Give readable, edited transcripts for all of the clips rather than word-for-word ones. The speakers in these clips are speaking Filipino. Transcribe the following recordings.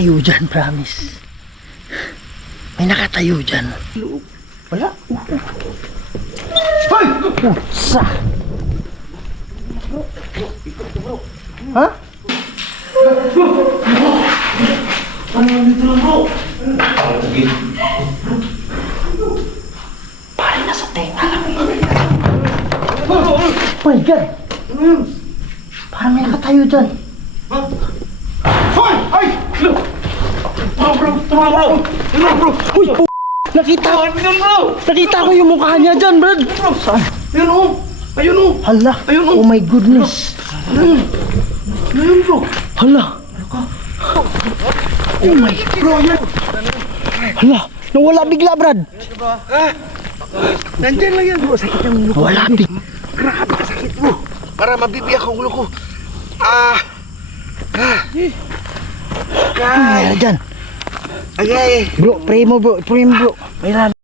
nakatayo dyan, promise. May nakatayo dyan. Wala. Hoy! Sa! Ha? Ano dito lang, bro? Pare, nasa tenga lang. Oh my God! Ano yun? Parang may nakatayo dyan. Ha? Hoy! Ay! Bro! Uy, po! Nakita ko yung mukha niya dyan, bro! Saan? Ayun o! Ayun o! Hala! Ayun o! Oh my goodness! Ayun bro! Hala! Oh my God! Hala! Nawala bigla, Brad! Nandiyan lang yan bro! Sakit yung ulo ko! Nawala bigla! Grabe ka sakit bro! Para mabibiyak ang ulo ko! Ano nangyari dyan? Agay! Bro, pray mo bro! Pray mo bro! May lalo!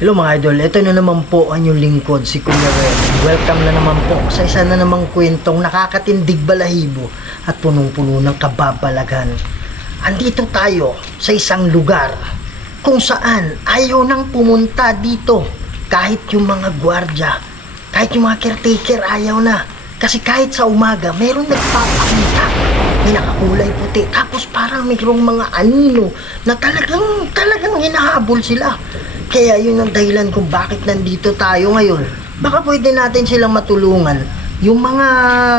Hello mga idol, ito na naman po ang inyong lingkod, si Kuya Red. Welcome na naman po sa isa na namang kwentong nakakatindig balahibo at punong-puno ng kababalagan. Andito tayo sa isang lugar kung saan ayaw nang pumunta dito kahit yung mga gwardya, kahit yung mga caretaker ayaw na. Kasi kahit sa umaga, meron nagpapakita, may nakakulay puti, tapos parang mayroong mga anino na talagang hinahabol sila. Kaya yun ang dahilan kung bakit nandito tayo ngayon. Baka pwede natin silang matulungan, yung mga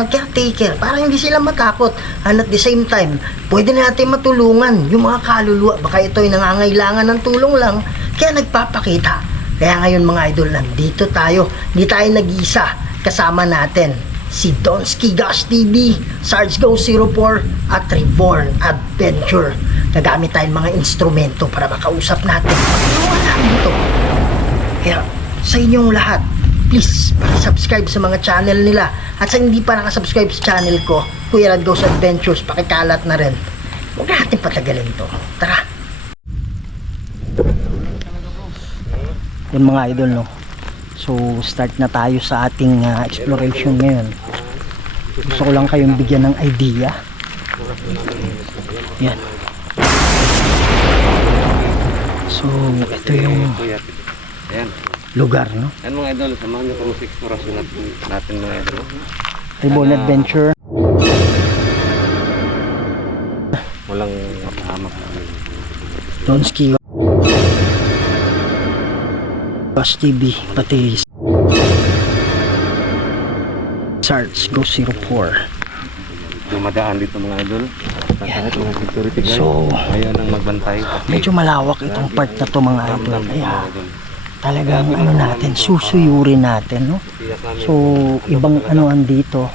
caretaker, para hindi sila matakot. And at the same time, pwede natin matulungan yung mga kaluluwa. Baka ito ay nangangailangan ng tulong lang, kaya nagpapakita. Kaya ngayon mga idol, nandito tayo. Hindi tayo nag-iisa. Kasama natin si Donsky Gosh TV, Sarge Go 04 at Reborn Adventure. Nagamit tayong mga instrumento para makausap natin. Tulungan namin ito. Kaya sa inyong lahat, please subscribe sa mga channel nila. At sa hindi pa nakasubscribe sa channel ko, Kuya Rad Goes Adventures, pakikalat na rin. Huwag natin patagalin to. Tara. Yan mga idol, no? So start na tayo sa ating exploration ngayon. Gusto ko lang kayong bigyan ng idea. Yan. So ito yung lugar, no? Yan mga idol, samahan nyo kami sa eksplorasyon natin mga idol. Reborn Adventure. Walang makahamak. Donsky Gosh TV, pati Sarge Go 04. Dumadaan dito mga idol. Kahit mga security guard. So, ayaw nang magbantay. medyo malawak itong part na to mga idol. Kaya talagang ano natin, susuyurin natin, no? So ibang ano andito,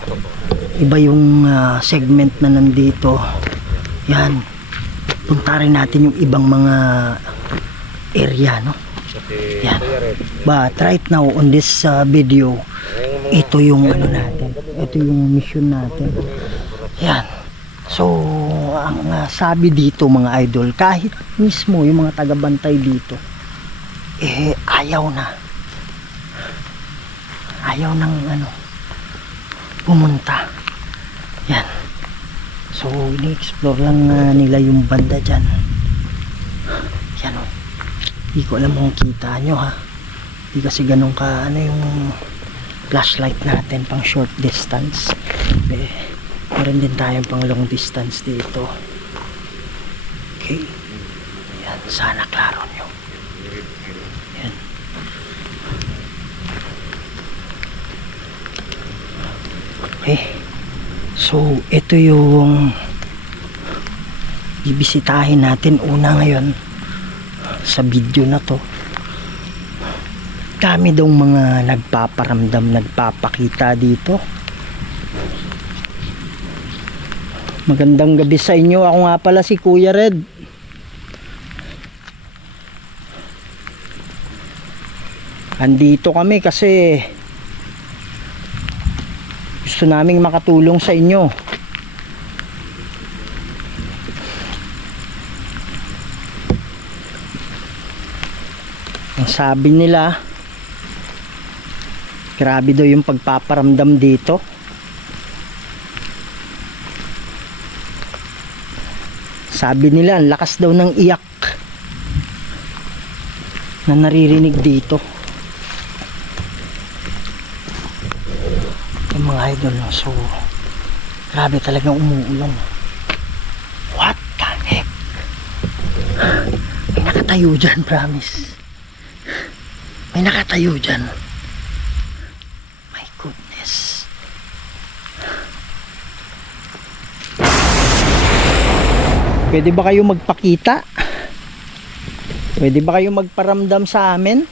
iba yung segment na nandito. Yan, punta rin natin yung ibang mga area, no? Yan, but right now on this video, ito yung ano natin, ito yung mission natin. Yan. So ang sabi dito mga idol, kahit mismo yung mga taga-bantay dito ayaw ng ano pumunta. Yan. So ini-explore lang nila yung banda dyan. Yan o. Hindi ko alam kung kita nyo ha. Hindi kasi ganun ka ano yung flashlight natin pang short distance. Meron din tayong pang long distance dito. Okay. Yan. Sana klaro nyo. Yan. Okay. So ito yung bibisitahin natin una ngayon sa video na to. Dami daw mga nagpaparamdam, nagpapakita dito. Magandang gabi sa inyo. Ako nga pala si Kuya Red. Andito kami kasi gusto naming makatulong sa inyo. Ang sabi nila, Grabe daw yung pagpaparamdam dito. Sabi nila, ang lakas daw ng iyak na naririnig dito. Yung mga idol, no? So, grabe talagang umuulan. What the heck? May nakatayo dyan, promise. May nakatayo dyan. My goodness. Pwede ba kayo magpakita? Pwede ba kayo magparamdam sa amin?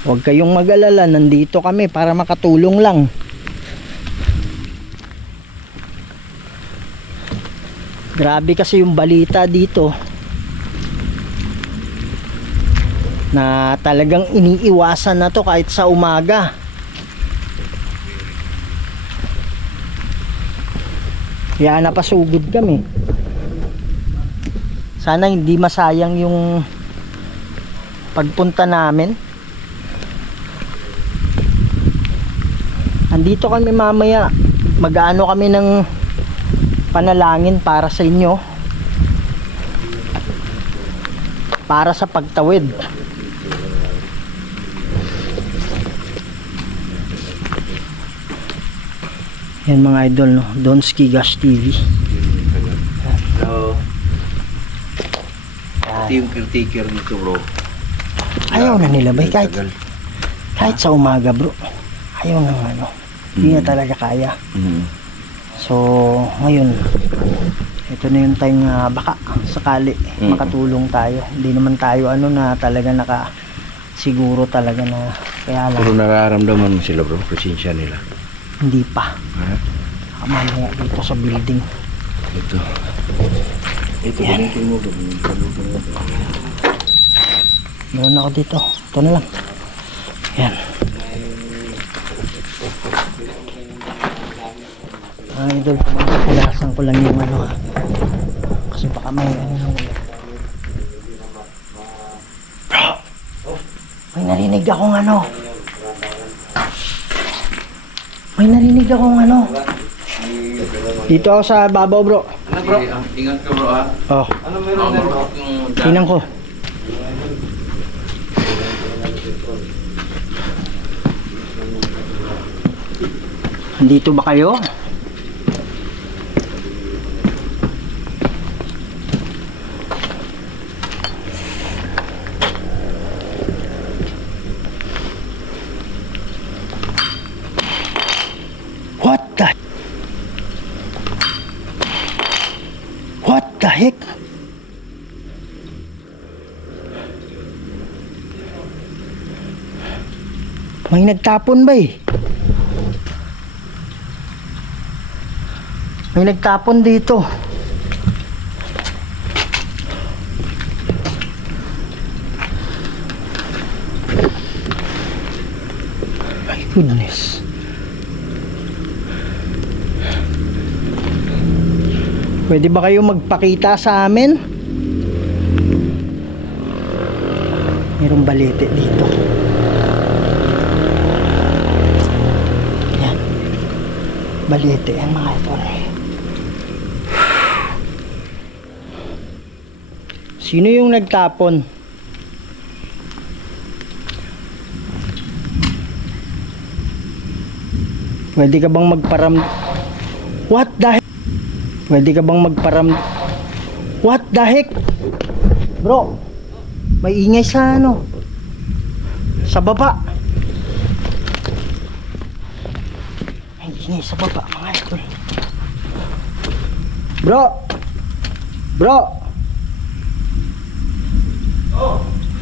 Huwag kayong mag-alala, nandito kami para makatulong lang. Grabe kasi yung balita dito na talagang iniiwasan na to kahit sa umaga. Kaya napasugod kami. Sana hindi masayang yung pagpunta namin. Andito kami mamaya. Mag-aano kami ng panalangin para sa inyo. Para sa pagtawid. Yan mga idol, no? Donski Gash TV. Hello. Ito yung caretaker dito, bro. Ayaw na nila ba? Kahit sa umaga, bro. Ayaw na ano. Hindi na talaga kaya. So, ngayon, ito na yung time na baka sakali makatulong tayo. Hindi naman tayo ano na talaga siguro talaga na kaya lang. Puro nararamdaman mo sila, bro. Presensya nila. Hindi pa. Mamaya dito sa building. Ito. Ito, gamitin mo. Meron ako dito. Ito na lang. Yan. Idol, pulasan ko lang yung ano ha. Kasi baka may ano. Bro! May narinig akong ano. May narinig akong ano. Dito ako sa babaw, bro. Ano, bro? Ingat ka, bro, ha? Oh, Ano meron na, bro? tinang ko. Andito ba kayo? What the heck? May nagtapon ba eh? May nagtapon dito. My goodness. Pwede ba kayo magpakita sa amin? Mayroong balete dito. Yan. Balete yan mga ito. Sino yung nagtapon? Pwede ka bang magparam... What the heck? Pwede ka bang magparam... What the heck? Bro, may ingay sa ano? Sa baba. May ingay sa baba mga idol. Bro! Bro! Oh,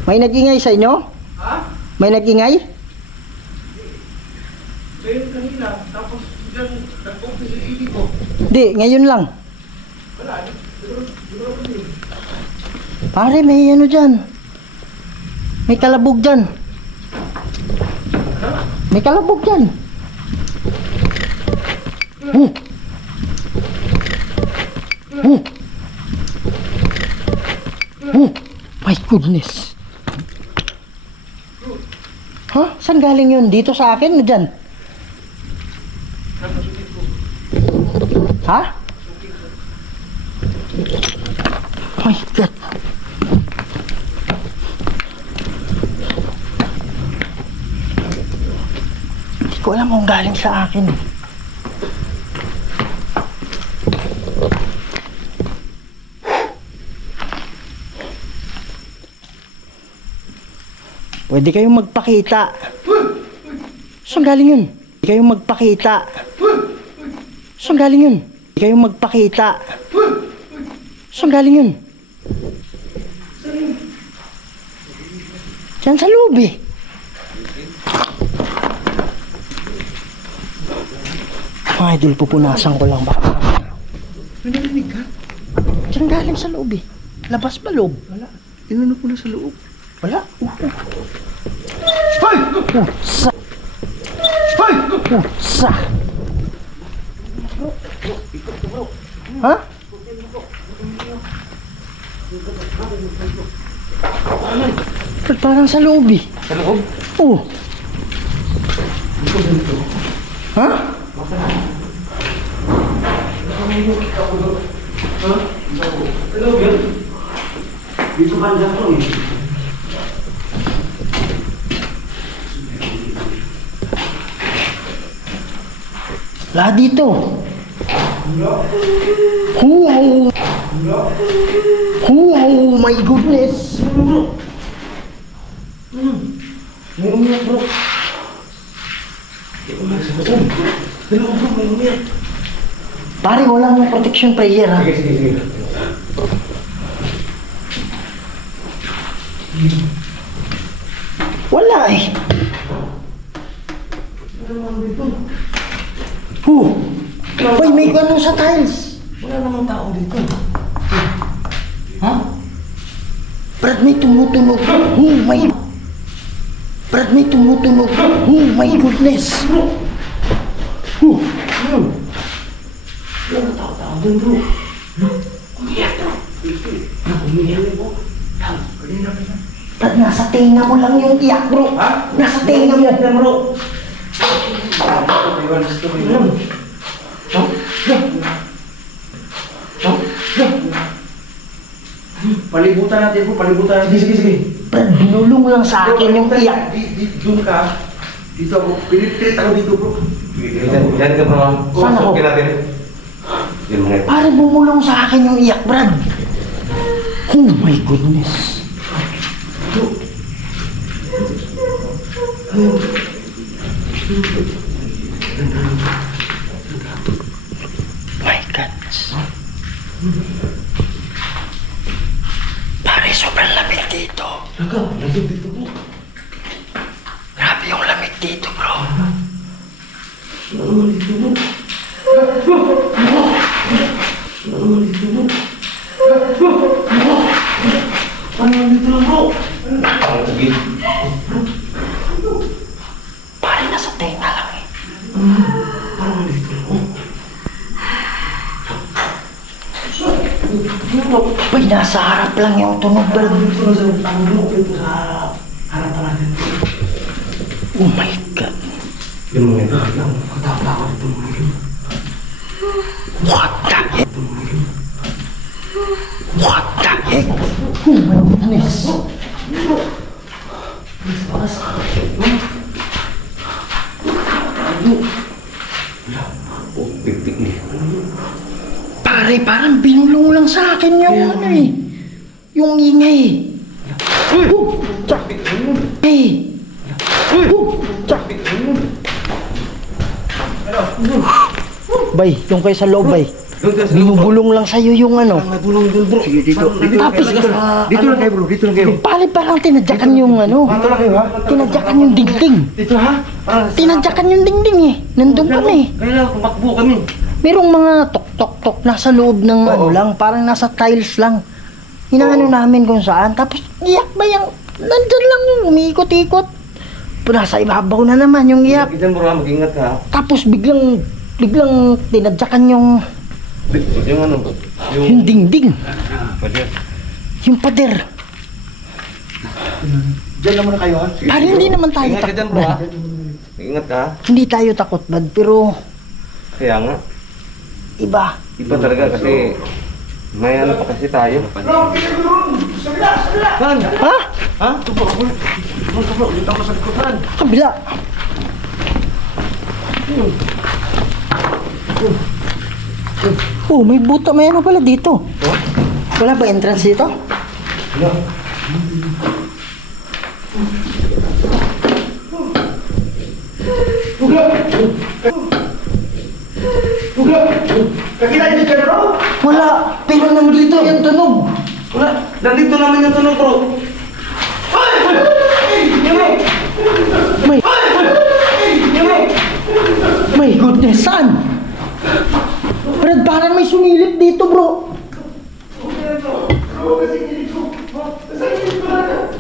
May nag-ingay sa inyo? ha? May nag-ingay? Ngayon kanina, tapos dyan, nag-office yung ibig ko. Hindi, ngayon lang. Wala, siguro ko din. Pare, may ano dyan. May kalabog dyan. May kalabog dyan. goodness. Ha? Saan galing yun? Dito sa akin o dyan? Ha? Oh my God. Hindi ko alam kung galing sa akin. Pwede kayong magpakita. Saan galing yun? Pwede kayong magpakita. Saan galing yun? Pwede kayong magpakita. Saan galing yun? Diyan sa loob eh. Mga idol, pupunasan ko lang baka. Narinig ka? Diyan galing sa loob eh. Labas ba loob? Wala. Inano ko na sa loob. Wala. Hoy! Sa. Hoy! Sa. Ha? Ba't parang sa loob eh? Sa loob? Oh. Ha? Ano yan? Dito ka lang ko eh. Wala dito. Oh, oh my goodness. May umiyak bro. Dalawa bro, may umiyak. Pare, walang protection prayer ha. Sige. Wala eh. Uy, may gano'n sa tiles. Wala namang tao dito. Ha? Brad, may tumutunog. Oh my... Brad, may tumutunog. Oh my goodness. Wala tao doon bro. Umiyak bro. Umiyak bro. Kanina ka na. Brad, nasa tenga mo lang yung iyak bro. Ha? Nasa tenga mo. Umiyak na bro. Palibutan natin bro, palibutan natin. Sige. Brad, binulong lang sa akin yung iyak. Doon ka. Dito ako. Pilit ako dito bro. Yan ka bro. Saan ako? Susukin natin. Yan mga ito. Pare, bumulong sa akin yung iyak, Brad. Oh my goodness. My God. Pare, sobrang lamig dito. Lagyan dito bro. Grabe yung lamig dito, bro. Ano dito bro? Ano dito bro? Ano dito lang bro? Ang sige. Pare, nasa tenga lang eh. Ano dito lang? Bay, nasa harap lang yung tunog, Brad. Dito lang sa utang bro. Dito sa harapan natin. Oh my God. Yan mga ito. Katawa dito mga ito. What the heck? What the heck? Oh my goodness. Oh, pigpig ni. Pare, parang binulong lang sa akin yung ano eh. Yung ingay. Oh, tsak. Hey. Oh, tsak. Bay, yung kayo sa loob, bay. Doon ka sa loob. Binubulong lang sa'yo yung ano. Nagulong dun bro. Sige dito. Tapos, Dito lang kayo bro. Dito lang kayo. pare, parang tinadyakan yung ano. Dito lang kayo ha. Tinadyakan yung dingding. Dito ha. Tinadyakan yung dingding eh. Nandun kami. Kaya tumakbo kami. Merong mga tok-tok-tok nasa loob ng ano lang, parang nasa tiles lang. Hinaano namin kung saan. Tapos, iyak ba yung, nandyan lang yung umiikot-ikot. Nasa ibabaw na naman yung iyak. Diyan bro, mag-ingat ka. Tapos biglang tinadyakan yung Yung ano? dingding. Pwede. Yung pader. Diyan naman na kayo ha. Pare, hindi naman tayo Ingat ka takot, dyan bro ha. Brad. Ingat ka. Hindi tayo takot, Brad, pero Kaya nga. iba. Iba talaga kasi may ano pa kasi tayo. Saan? Ha? Ha? Kabila. Oh, may buto, may ano pala dito. Wala ba entrance dito? Kakita niyo dyan bro? Wala, pero nandito yung tunog. Wala. Nandito naman yung tunog bro. May... My goodness, saan? Brad, parang may sumilip dito, bro.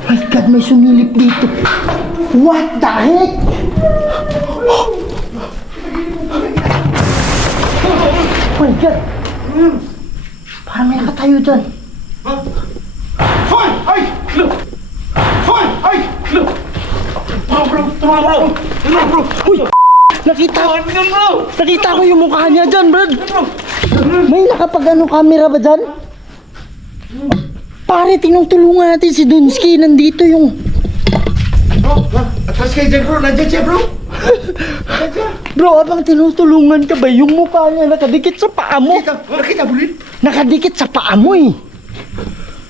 My God, may sumilip dito. What the heck? My God. Parang may nakatayo dyan. Hoy! Ay! Look! Hoy! Ay! Look! Bro! Tulungan bro! Tulungan bro! Uy! Nakita ko yung mukha niya dyan, Brad. May nakapag-ano camera ba dyan? Pare, tinutulungan natin si Dunsky. Nandito yung... Bro! Atras kayo dyan bro! Nandiyan siya bro! Bro, abang tinutulungan ka ba? Yung mukha niya nakadikit sa paa mo. Nakita bulit? Nakadikit sa paa mo eh.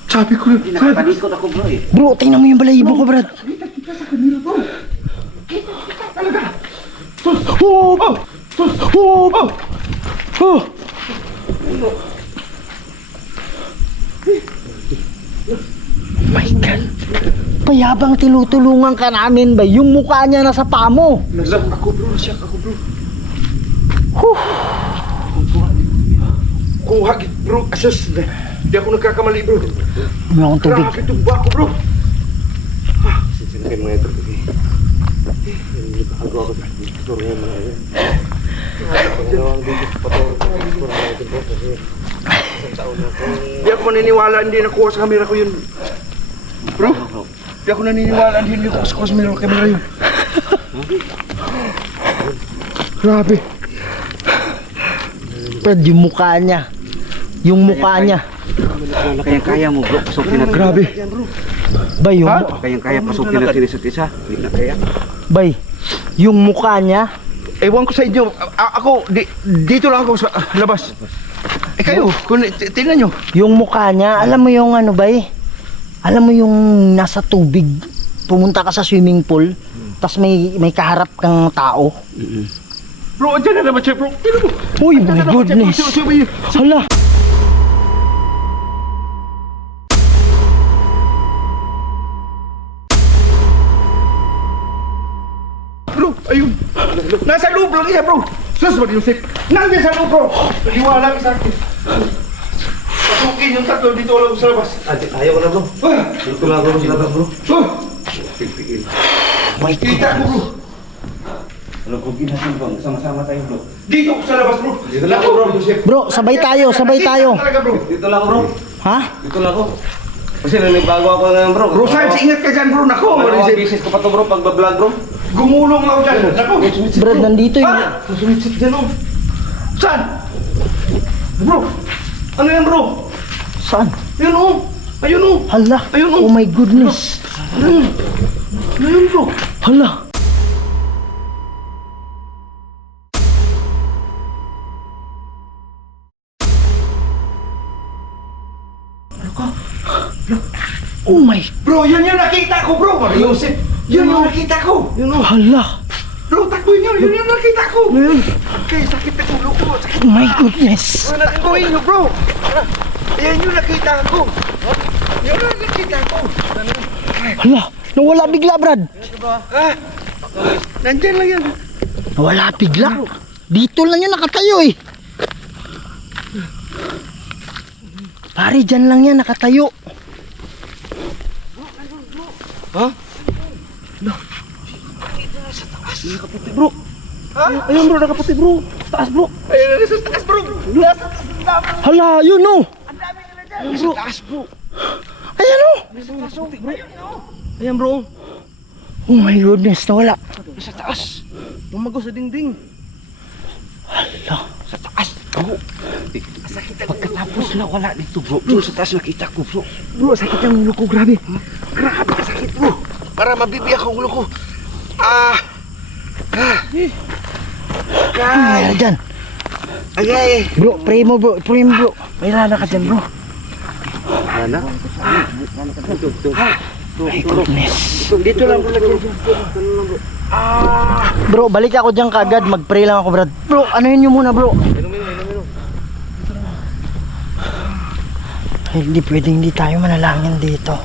Sabi ko na. Nakapalikot ako bro eh. Bro, tingnan mo yung balahibo ko, Brad. Talaga! Oh! Oh! Oh! My God. Payabang tinutulungan ka namin ba? Yung mukha niya nasa paa mo. Nasak ako bro! Nasak ako bro! Kung hagit bro! Asas! Hindi ako nagkakamali bro! May akong tubig. Grabe tumba ako bro! Sino kayo mga ito kasi. Hindi pa ako ako. Turo yung mga ito. Pagkakawang dito sa patoro. Turo natin po kasi isang taon na ako. Hindi ako maniniwala hindi nakuha sa camera ko yun. Bro! Hindi ako naniniwala hindi nakuha sa camera yun. Grabe! Brad, yung mukha niya. Yung mukha niya. Kayang-kaya mo bro. Pasukin natin. Grabe! Bay, yung, Ha? Kayang-kaya pasukin natin isa't isa. Hindi na kaya. bay, yung mukha niya. Ewan ko sa inyo. Ako, dito lang ako sa labas. Kayo, kung tingnan nyo. Yung mukha niya, alam mo yung ano, bay? Alam mo yung nasa tubig, pumunta ka sa swimming pool, tas may kaharap kang tao. Bro, andyan na naman siya bro. Tingnan mo. Uy, my goodness. Hala. Bro, ayun. Nasa loob lang siya bro. Sus, Mari Yusek. Nandiyan sa loob bro. Naniwala ka sa akin. Pasukin yung tatlo dito lang sa labas. Ayaw ko na bro. Dito lang ako sa labas bro. Pigpigil. My Kita ko bro. Ano kung ginasin bro? Sama-sama tayo bro. Dito ko sa labas bro. Dito lang ako bro. Bro, sabay tayo, sabay tayo. Dito talaga bro. Dito lang ako bro. Ha? Dito lang ako. Kasi nanibago ako ngayon bro. Bro, Sarge, ingat ka dyan bro. Nako, Mari Mga Yusek. business ko pa to bro pagbablog bro. Gumulong ako dyan. Nako. Brad, nandito yung... Ah! Sumitsit dyan oh. Saan? Bro. Ano yan bro? Saan? Ayun oh. Ayun oh. Hala. Ayun, oh. Oh my goodness. Ano yun? Ano yun bro? Hala. Oh my... Bro, yun yung nakita ko bro. Mari Yusek. Yun yung nakita ko. Yun oh. Hala. Bro, takbuhin nyo. Yun yung nakita ko. Yun. Okay, sakit na ulo ko. Sakit Oh my goodness. na takbuhin nyo bro. Ayan yung nakita ko. Yun yung nakita ko. Hala. Nawala bigla, Brad. Ah, nandyan lang yan. Nawala bigla. Dito lang yan nakatayo eh. Pare, dyan lang yan nakatayo. Ha? Nakaputi bro. Ha? Ayun bro, nakaputi bro. Sa taas bro. Ayun, nasa taas bro. Nasa taas bro. Hala, yun oh. Ang dami nila dyan. Nasa taas bro. Ayan oh. Nasa taas bro. Ayun oh. Ayan bro. Oh my goodness, nawala. Sa taas. Lumago sa dingding. Hala. Sa taas. Bro. Pagkatapos na wala dito bro. Bro, sa taas nakita ko bro. Bro, sakit ang ulo ko. Grabe. Grabe sakit bro. Para mabibiyak ang ulo ko. Ano nangyari dyan? Ay. Bro, pray mo bro. Pray mo bro. May lana ka dyan bro. Mana? My goodness. Dito lang bro. Bro, balik ako dyan kaagad. Mag-pray lang ako, Brad. Bro, ano yun nyo muna, bro? Inom. Ay, hindi pwedeng hindi tayo manalangin dito.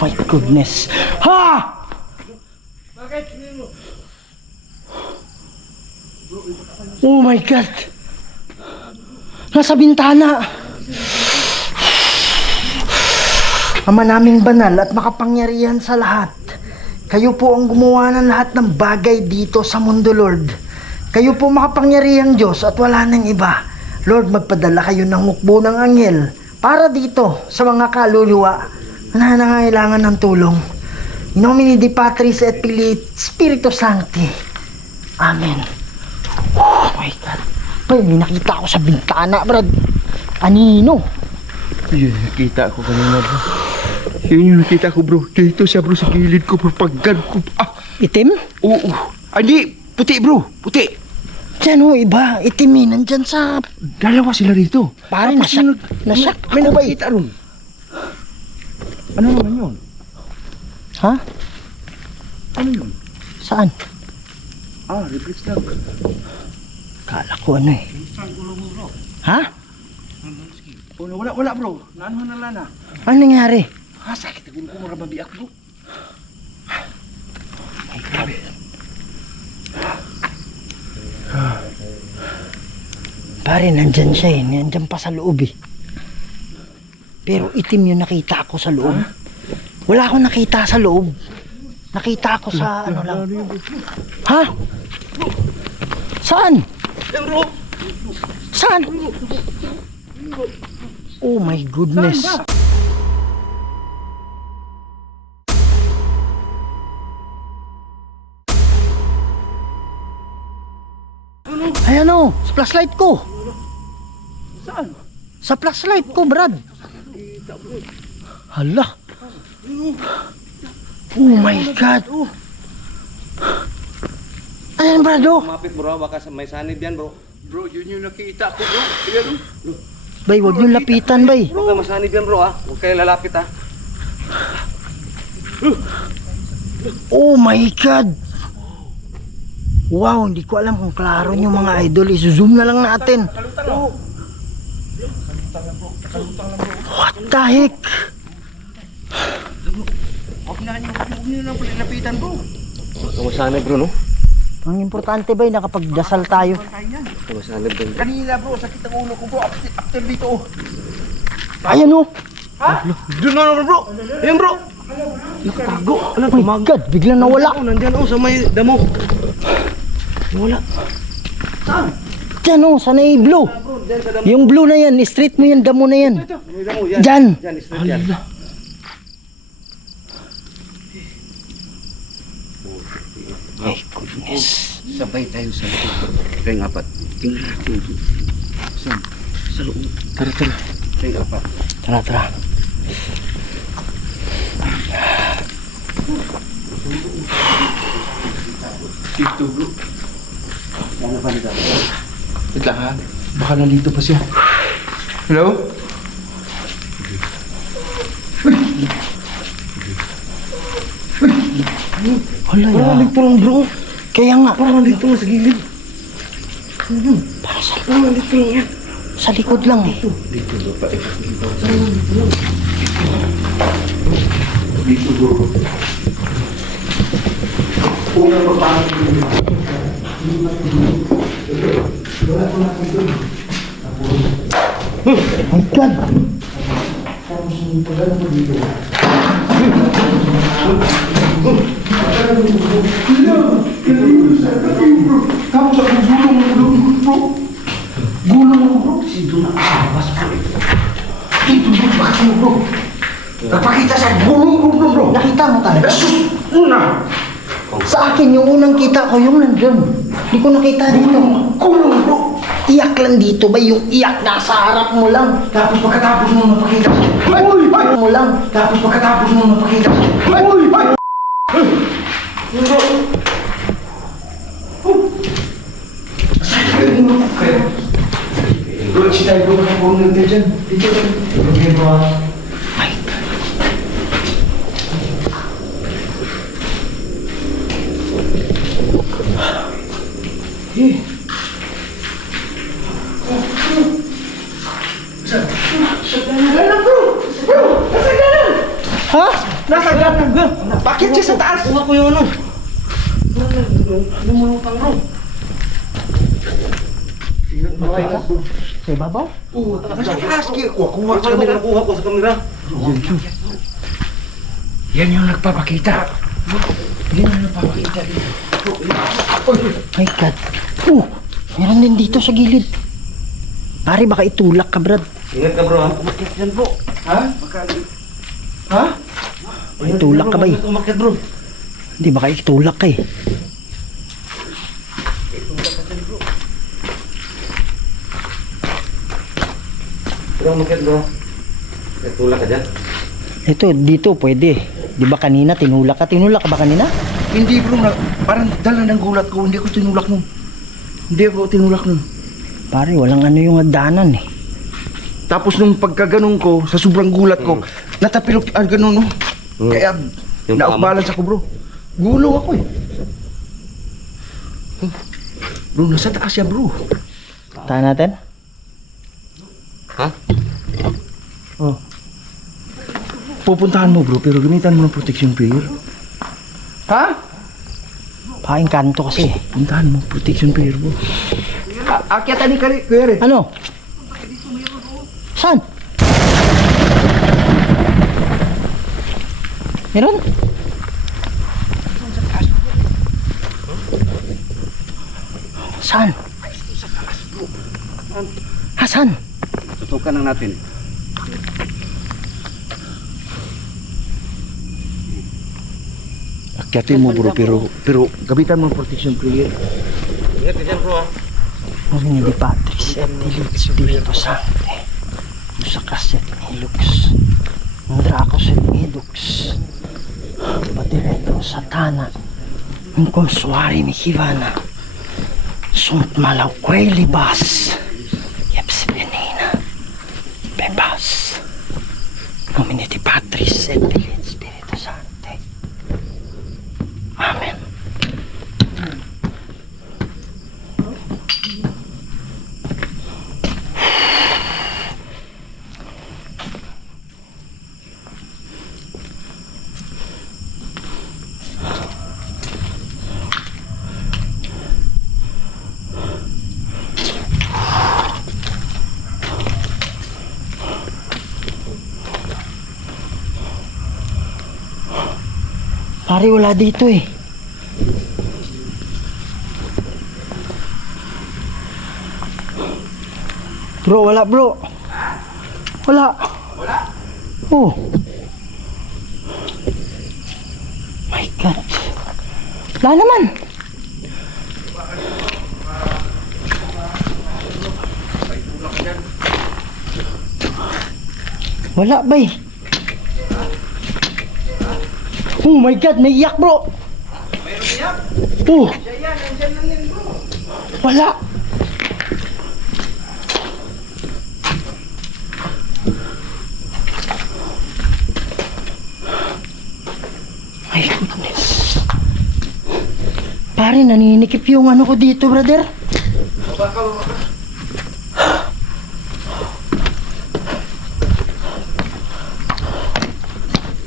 My goodness. Ha! Oh my God! Nasa bintana! Ama naming banal at makapangyarihan sa lahat, kayo po ang gumawa ng lahat ng bagay dito sa mundo, Lord. Kayo po makapangyarihang Diyos at wala nang iba. Lord, magpadala kayo ng hukbo ng anghel para dito sa mga kaluluwa na nangangailangan ng tulong. In nomine Dei Patris et Filii et Spiritus Sancti. Amen. Oh my God. Bay, may nakita ako sa bintana, Brad. Anino? Yun, nakita ko kanina bro. Yun yung nakita ko bro. Dito siya bro sa gilid ko bro. Paggan ko. Itim? Oo. Hindi, puti bro. Puti. Diyan o, iba. Itim eh. Nandyan sa... Dalawa sila rito. Pare, Tapos nasyak may ako ba nakita ron. Ano naman yun? Ha? Ano yun? Saan? Reflex lang. Kala ko ano eh. Ha? Oh, wala bro. Naano na lana. Ano nangyari? Sakit ang ulo ko. Marababiak bro. Pare, nandyan siya eh. Nandyan pa sa loob eh. Pero itim yung nakita ko sa loob. Wala akong nakita sa loob. Nakita ko sa ano lang. Ha? Saan? Saan? Oh my goodness. Ayan o, sa flashlight ko. Saan? Sa flashlight ko, Brad. Hala. Oh my God. Ayan, Brad, oh. Mapit bro, baka may sanib yan bro. Bro, yun yung nakita ko bro. Sige bro. Bay, huwag niyong lapitan, bay. Bro, may masanib yan bro ha. Huwag kayo lalapit ha. Oh my God. Wow, hindi ko alam kung klaro yung mga idol. I-zoom na lang natin. What the heck? Huwag nyo na pala lapitan bro. Masanib bro no? Ang importante ba nakapagdasal tayo? Masanib bro. Kanina bro, sakit ang ulo ko bro. After dito oh. Ayan o. Doon na naman bro. Ayan bro. Nakatago. Alam, Oh my God, biglang nawala. Nandiyan oh, sa may damo. Nawala. Diyan o, sa may blue. Yung blue na yan, straight mo yan, damo na yan. May damo yan. Diyan. Yan, straight yan. My goodness. Sabay tayo sa loob. Kayong apat. Tingnan natin. Saan? Sa loob. Tara. Kayong apat. Tara. Dito bro. Ano ba nito? Wait lang ha. Baka nandito pa siya. Hello? Hala Parang ya. nandito lang bro. Kaya nga. Parang nandito lang sa gilid. Parang nandito lang yan. Sa likod lang. Dito ba? Dito bro. My God. Tapos yung pagano mo dito. Tapos ako gulong bro. Gulong mo bro. Dito na awas bro. Dito bro, bakit mo bro? Napakita sa gulong bro. Nakita mo talaga? Sus! Una! Sa akin, yung unang kita ko, yung nandun. Hindi ko nakita dito. Gulong bro! Iyak lang dito ba? Yung iyak nasa harap mo lang. Tapos pagkatapos mo napakita sa... Uy! Harap mo lang. Tapos pagkatapos mo napakita sa... Uy! Bro! Sakit mo kayo. Bro, si tayo bro, nakapuro na tayo dyan. Dito. Okay bro. Ay, Eh. ha? Nasa ganan bro. Bakit siya sa taas? Kuha ko yung ano. Lumulutang bro. Okay ka? Sa ibabaw? Oo, nasa taas. Kuha sa kamera. Kuha ko sa kamera. Yan yung nagpapakita. Yan yung nagpapakita. My God. Meron din dito sa gilid. Pare, baka itulak ka, Brad. Ingat ka bro ha. Umakyat yan bro. Ha? Ha? Baka itulak ka ba eh? Umakyat bro. Hindi, baka itulak ka eh. Bro, umakyat bro. Tulak ka dyan. Ito, dito pwede. Di ba kanina tinulak ka? Tinulak ka ba kanina? Hindi bro, parang dala ng gulat ko. Hindi ko tinulak nun. Hindi ako tinulak nun. Pare, walang ano yung hagdanan eh. Tapos nung pagkaganong ko, sa sobrang gulat ko, natapilok ganun no. Kaya Yung na-balance ako bro. Gulo ako eh. Bro, nasa taas siya bro. Tahan natin? Ha? Oh. Pupuntahan mo bro, pero gamitan mo ng protection prayer. Ha? Paingkanto kasi. Puntahan mo, protection prayer bro. Akyatan ni Kuya Red. Ano? Saan? Meron? Saan? Ha, saan? Tutukan lang natin. Akyatin mo bro, pero gamitan mo ng protection prayer. Ingat ka dyan bro ha. Marini di Patris et Filii Spiritus Sancti. Musacas et Ilux. Dracos et Idux. Patireto Satana. In consuari Mihivana. Sunt malauque libas. Jeps venena. Bebas. Nomine di Patris et Filii Spiritus Sancti. Amen. Pare, wala dito eh. Bro, wala bro. Wala. Wala? Oh. My God. Wala naman. Wala ba eh? Oh my God, naiyak bro. Mayroon niya? Oh, Siya yan, nandyan lang yan bro. wala. My goodness. Pare, naninikip yung ano ko dito, brother. Baba ka.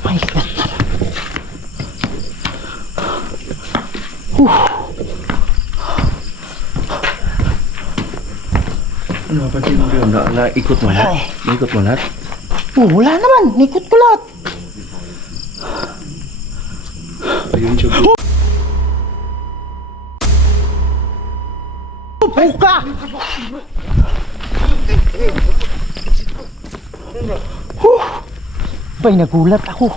My God. Ano, pati mo yun? Naikot mo lahat? Ay. Naikot mo lahat? Oh, wala naman. Nikot ko lahat. Ayun siya bro. Buka! Bay, nagulat ako.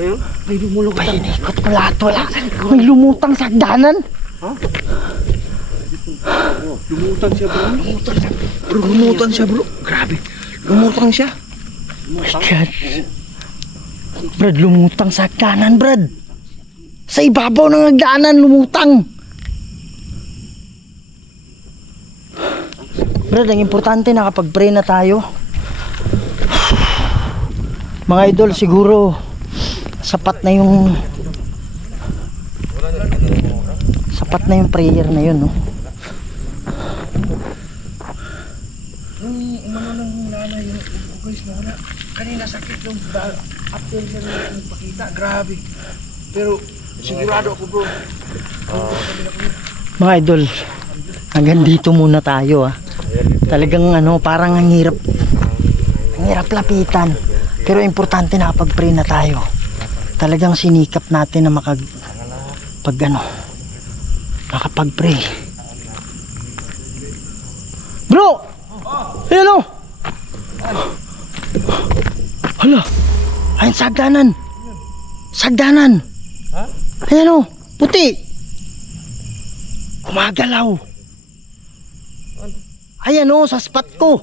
Ayun? May lumulog Bay, inikot ko lahat. Wala. May lumutang sa hagdanan. Lumutan siya bro. Bro, lumutan siya bro. Grabe. Lumutang siya. My God. Brad, lumutang sa hagdanan, Brad. Sa ibabaw ng hagdanan, lumutang. Brad, ang importante nakapag-pray na tayo. Mga idol, siguro sapat na yung prayer na yun, no? Yung umano ng nanay, yung guys na wala. Kanina sakit yung after siya nagpakita. Grabe. Pero sigurado ako bro. Mga idol, hanggang dito muna tayo, ah. Talagang ano, parang ang hirap lapitan. Pero importante nakapag-pray na tayo. Talagang sinikap natin na makapag-pray. Bro! Ayan o! Hala! Ayun, sagdanan! Sagdanan! Ayan o! Puti! Gumagalaw! Ayan o, sa spot ko.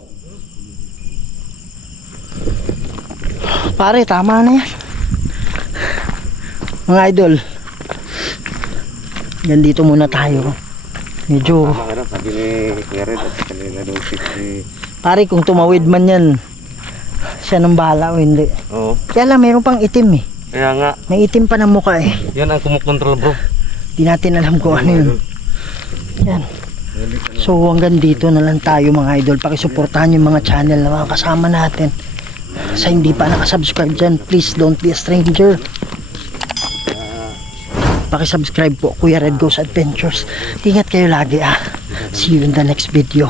Pare, tama na yan. Mga idol, dito muna tayo. Medyo, Tama ka na, sabi ni Kuya Red at kanina daw si... pare, kung tumawid man yan, siya nang bahala o hindi. Oo. Kaya lang, meron pang itim eh. Kaya nga, May itim pa ng mukha eh. yan ang kumukontrol bro. Di natin alam kung ano yun. Yan. So hanggang dito na lang tayo mga idol. Pakisuportahan yung mga channel na mga kasama natin. Sa hindi pa nakasubscribe dyan, please don't be a stranger. Pakisubscribe po, Kuya Red Goes Adventures. Ingat kayo lagi ah. See you in the next video.